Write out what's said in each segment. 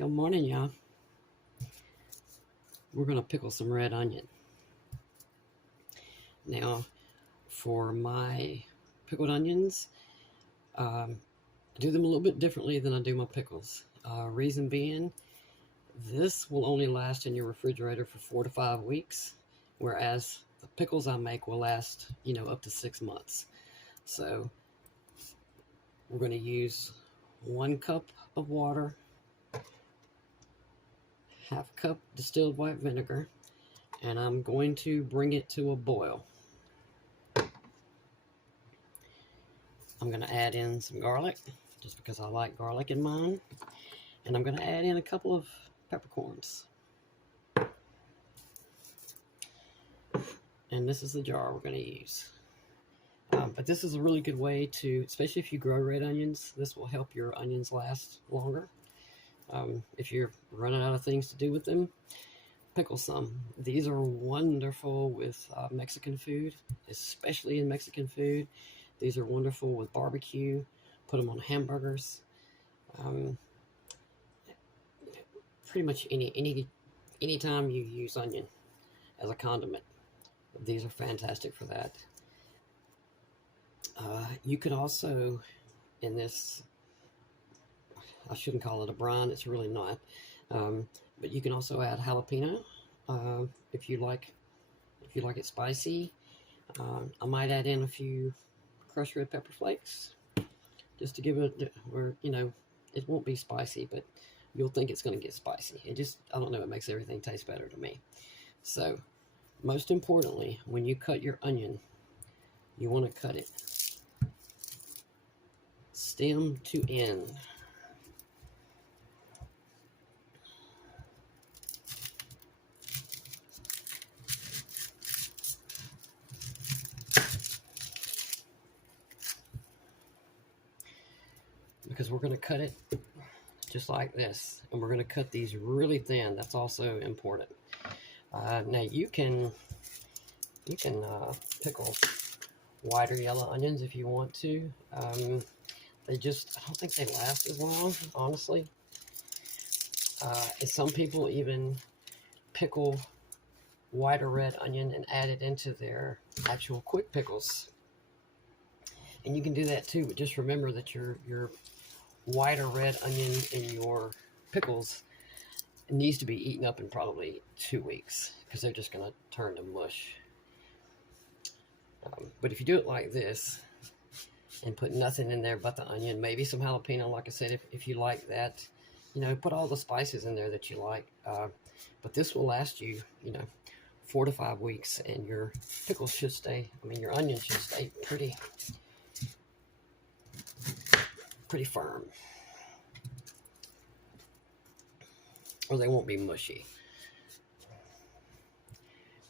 Good morning, y'all. We're going to pickle some red onion. Now, for my pickled onions, I do them a little bit differently than I do my pickles. Reason being, this will only last in your refrigerator for 4 to 5 weeks, whereas the pickles I make will last, up to 6 months. So, we're going to use 1 cup of water, half a cup distilled white vinegar, and I'm going to bring it to a boil. I'm going to add in some garlic, just because I like garlic in mine, and I'm going to add in a couple of peppercorns. And this is the jar we're going to use. But this is a really good way to, especially if you grow red onions, this will help your onions last longer. If you're running out of things to do with them, pickle some. These are wonderful with Mexican food, especially in Mexican food. These are wonderful with barbecue. Put them on hamburgers. Pretty much any time you use onion as a condiment, these are fantastic for that. You could also, in this, I shouldn't call it a brine, it's really not, but you can also add jalapeno if you like it spicy. I might add in a few crushed red pepper flakes just to give it where it won't be spicy, but you'll think it's going to get spicy. I don't know, it makes everything taste better to me. So most importantly, when you cut your onion, you want to cut it stem to end. Because we're going to cut it just like this, and we're going to cut these really thin. That's also important. Now you can pickle white or yellow onions if you want to. I don't think they last as long, honestly. And some people even pickle white or red onion and add it into their actual quick pickles. And you can do that too, but just remember that your white or red onion in your pickles needs to be eaten up in probably 2 weeks, because they're just going to turn to mush. But if you do it like this and put nothing in there but the onion, maybe some jalapeno, like I said, if you like that, put all the spices in there that you like. But this will last you, 4 to 5 weeks, and your pickles should stay, your onions should stay pretty firm, or they won't be mushy.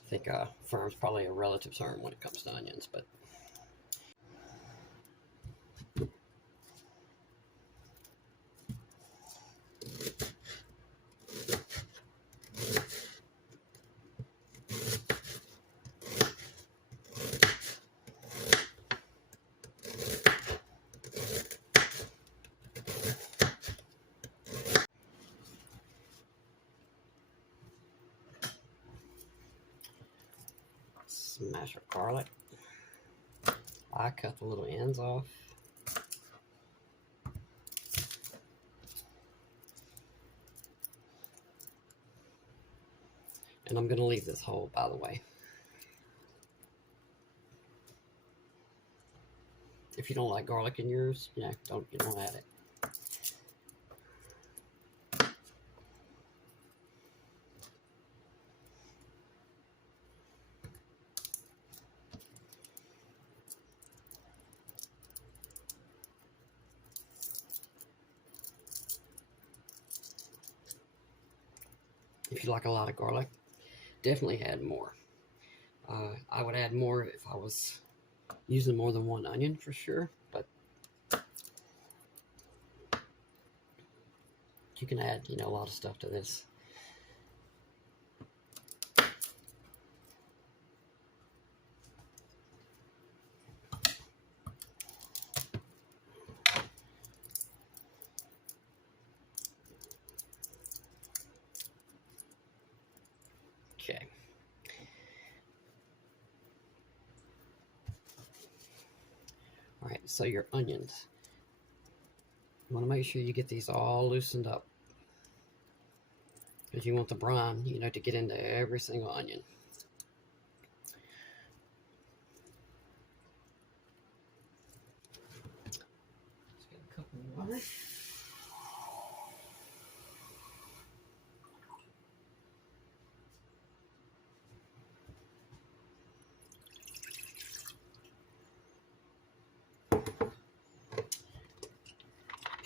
I think firm's probably a relative term when it comes to onions, but smash our garlic. I cut the little ends off. And I'm going to leave this whole, by the way. If you don't like garlic in yours, you don't add it. If you like a lot of garlic, definitely add more. I would add more if I was using more than 1 onion for sure, but you can add, a lot of stuff to this. So your onions, you want to make sure you get these all loosened up, because you want the brine, you know, to get into every single onion. Let's get a cup of water.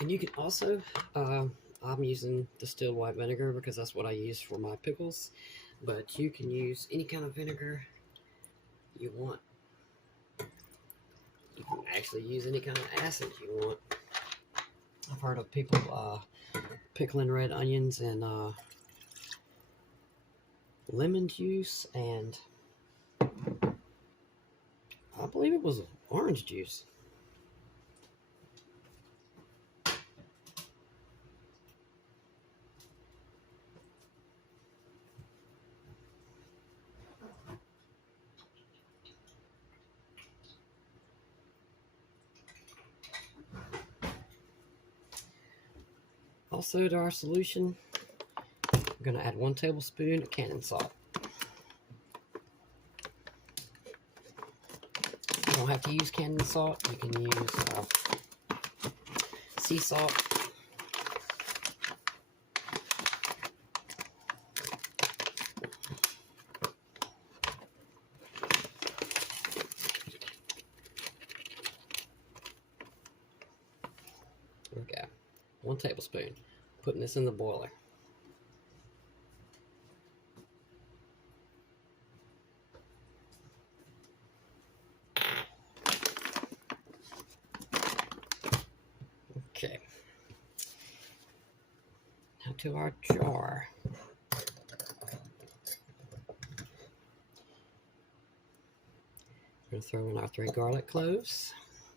And you can also, I'm using distilled white vinegar because that's what I use for my pickles. But you can use any kind of vinegar you want. You can actually use any kind of acid you want. I've heard of people pickling red onions and lemon juice, and I believe it was orange juice. Also, to our solution, I'm going to add 1 tablespoon of cannon salt. You don't have to use cannon salt. You can use sea salt. There we go. 1 tablespoon. Putting this in the boiler. Okay. Now to our jar. We're going to throw in our 3 garlic cloves.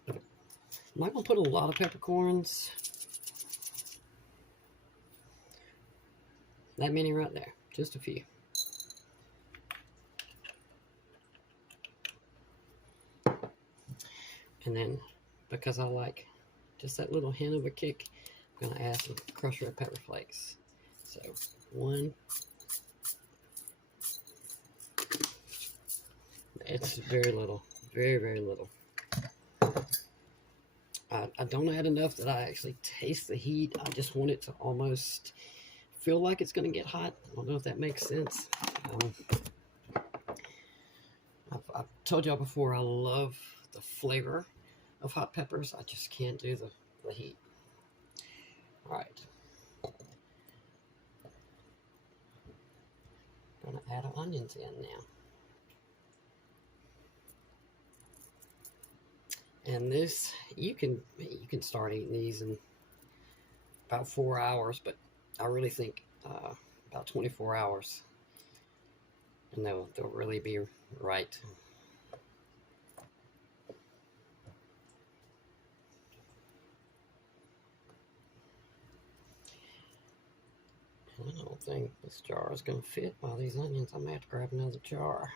I'm not going to put a lot of peppercorns. That many right there. Just a few. And then, because I like just that little hint of a kick, I'm going to add some crushed red pepper flakes. So, 1. It's very little. Very, very little. I don't add enough that I actually taste the heat. I just want it to almost feel like it's going to get hot. I don't know if that makes sense. I've told y'all before, I love the flavor of hot peppers. I just can't do the heat. All right. Gonna add our onions in now. And this, you can start eating these in about 4 hours, but I really think about 24 hours, and they'll really be right. I don't think this jar is going to fit all these onions. I may have to grab another jar.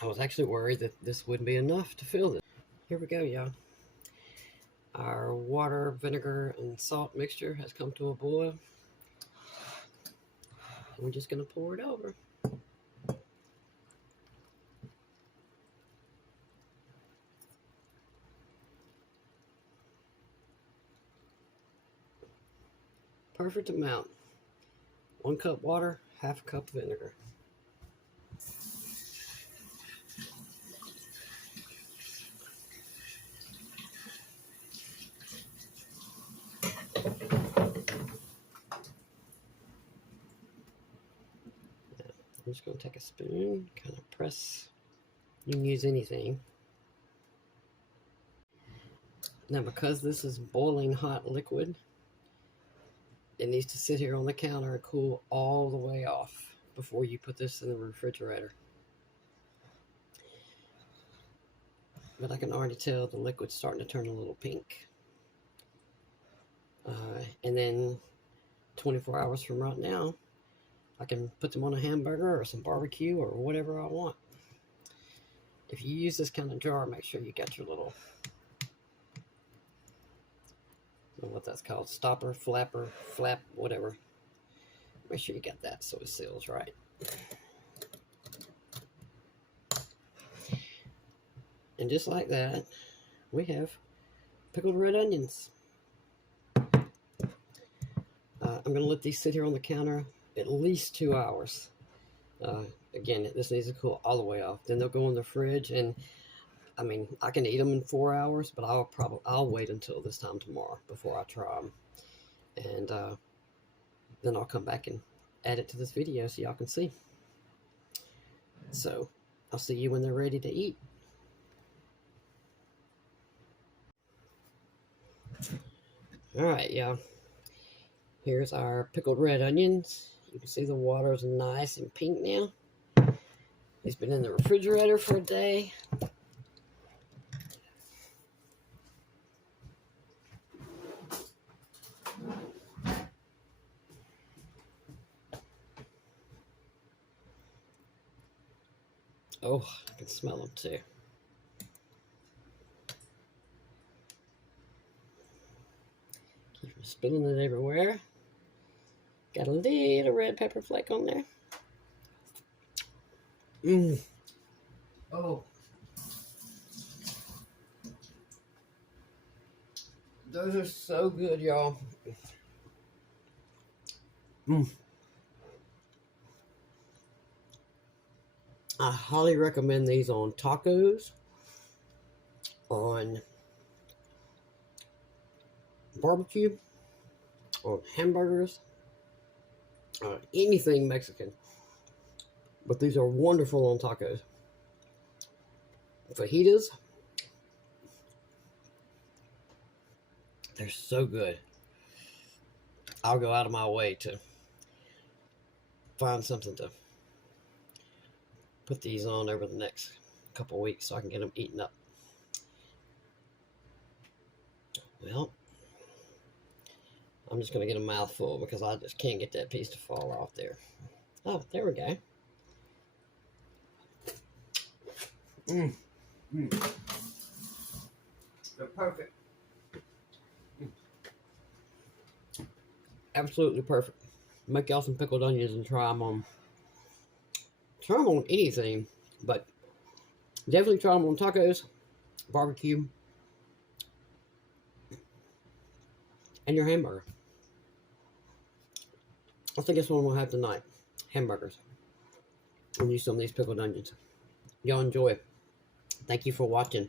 I was actually worried that this wouldn't be enough to fill this. Here we go, y'all. Our water, vinegar, and salt mixture has come to a boil. And we're just going to pour it over. Perfect amount. 1 cup water, 1/2 cup vinegar. I'm just going to take a spoon, kind of press. You can use anything. Now, because this is boiling hot liquid, it needs to sit here on the counter and cool all the way off before you put this in the refrigerator. But I can already tell the liquid's starting to turn a little pink. And then 24 hours from right now, I can put them on a hamburger or some barbecue or whatever I want. if you use this kind of jar, make sure you got your little, I don't know what that's called, stopper, flapper, flap, whatever. Make sure you got that so it seals right. And just like that, we have pickled red onions. I'm going to let these sit here on the counter at least 2 hours. Again, this needs to cool all the way off. Then they'll go in the fridge, and I mean, I can eat them in 4 hours, but I'll wait until this time tomorrow before I try them, and then I'll come back and add it to this video so y'all can see. So I'll see you when they're ready to eat. All right, y'all. Here's our pickled red onions. You can see the water's nice and pink now. It's been in the refrigerator for a day. Oh, I can smell them too. Keep from spilling it everywhere. Got a little red pepper flake on there. Mmm. Oh. Those are so good, y'all. Mmm. I highly recommend these on tacos, on barbecue, on hamburgers, anything Mexican. But these are wonderful on tacos. Fajitas, they're so good. I'll go out of my way to find something to put these on over the next couple weeks so I can get them eaten up. Well, I'm just going to get a mouthful because I just can't get that piece to fall off there. Oh, there we go. Mmm. Mmm. They're perfect. Absolutely perfect. Make y'all some pickled onions and try them on anything, but definitely try them on tacos, barbecue, and your hamburger. I think that's what we'll have tonight. Hamburgers. And use some of these pickled onions. Y'all enjoy it. Thank you for watching.